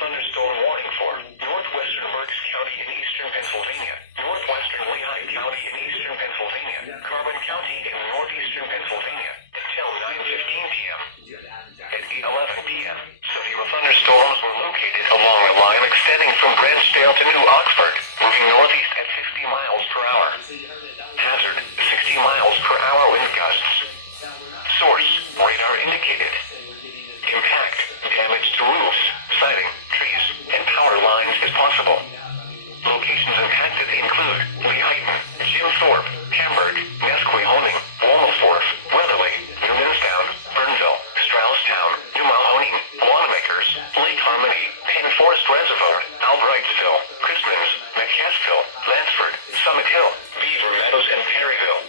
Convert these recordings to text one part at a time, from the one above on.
thunderstorm warning for northwestern Berks County in eastern Pennsylvania, northwestern Lehigh County in eastern Pennsylvania, Carbon County in northeastern Pennsylvania, until 9:15 p.m. At 8:11 p.m., severe thunderstorms were located along a line extending from Branchdale to New Oxford, moving northeast at 60 miles per hour. Hazard, 60 miles per hour wind gusts. Source, radar indicated. Impact, damage to roofs, siding, trees, and power lines is possible. Locations impacted include Lehighton, Jim Thorpe, Hamburg, Nesquehoning, Womelsworth, Weatherly, Newmanstown, Burnville, Strausstown, New Mahoning, Wanamaker's, Lake Harmony, Penn Forest Reservoir, Albrightsville, Christman's, McCaskville, Lansford, Summit Hill, Beaver Meadows, and Perryville.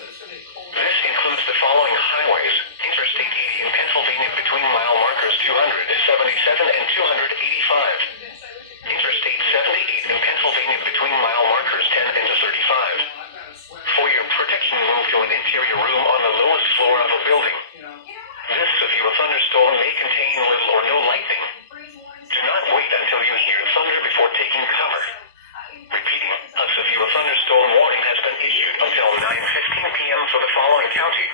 This includes the following highways: Interstate 80 in Pennsylvania between mile markers 277 and 285. Interstate 78 in Pennsylvania between mile markers 10 and 35. For your protection, move to an interior room on the lowest floor of a building. This severe thunderstorm may contain little or no lightning. Do not wait until you hear thunder before taking cover. Repeating, a severe thunderstorm warning has been issued until 9:15 p.m. for the following county: